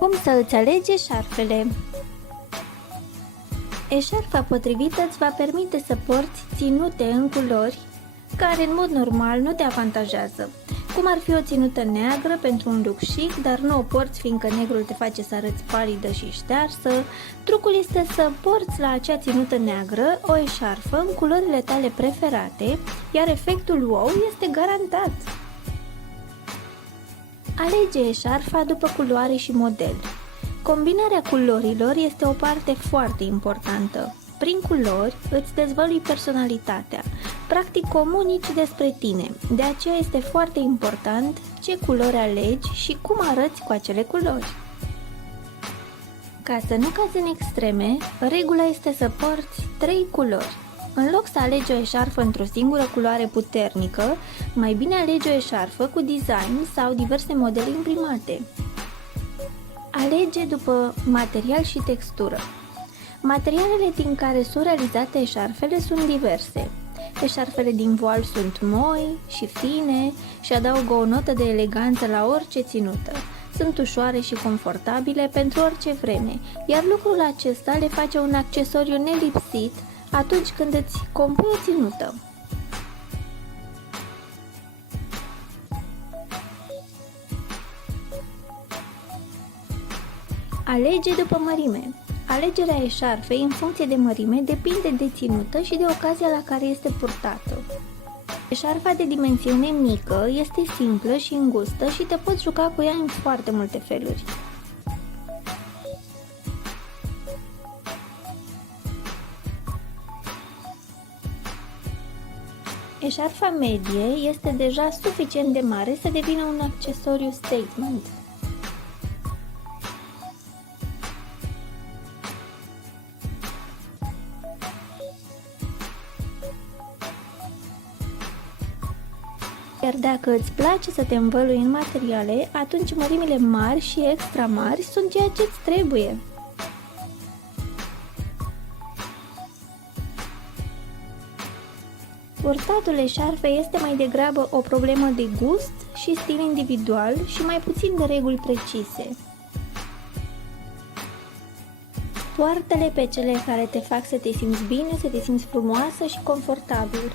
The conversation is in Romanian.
Cum să îți alegi eșarfele? Eșarfa potrivită îți va permite să porți ținute în culori care în mod normal nu te avantajează, cum ar fi o ținută neagră pentru un look chic, dar nu o porți fiindcă negrul te face să arăți palidă și ștearsă. Trucul este să porți la acea ținută neagră o eșarfă în culorile tale preferate, iar efectul wow este garantat. Alege eșarfa după culoare și model. Combinarea culorilor este o parte foarte importantă. Prin culori îți dezvălui personalitatea, practic comunici despre tine, de aceea este foarte important ce culori alegi și cum arăți cu acele culori. Ca să nu cazi în extreme, regula este să porți 3 culori. În loc să alegi o eșarfă într-o singură culoare puternică, mai bine alegi o eșarfă cu design sau diverse modele imprimate. Alege după material și textură. Materialele din care sunt realizate eșarfele sunt diverse. Eșarfele din voal sunt moi și fine și adaugă o notă de eleganță la orice ținută. Sunt ușoare și confortabile pentru orice vreme, iar lucrul acesta le face un accesoriu nelipsit atunci când îți compui o ținută. Alege după mărime. Alegerea eșarfei în funcție de mărime depinde de ținută și de ocazia la care este purtată. Eșarfa de dimensiune mică este simplă și îngustă și te poți juca cu ea în foarte multe feluri. Eșarfa medie este deja suficient de mare să devină un accesoriu statement. Iar dacă îți place să te învălui în materiale, atunci mărimile mari și extra mari sunt ceea ce îți trebuie. Purtatul eșarfei este mai degrabă o problemă de gust și stil individual și mai puțin de reguli precise. Poartă-le pe cele care te fac să te simți bine, să te simți frumoasă și confortabil.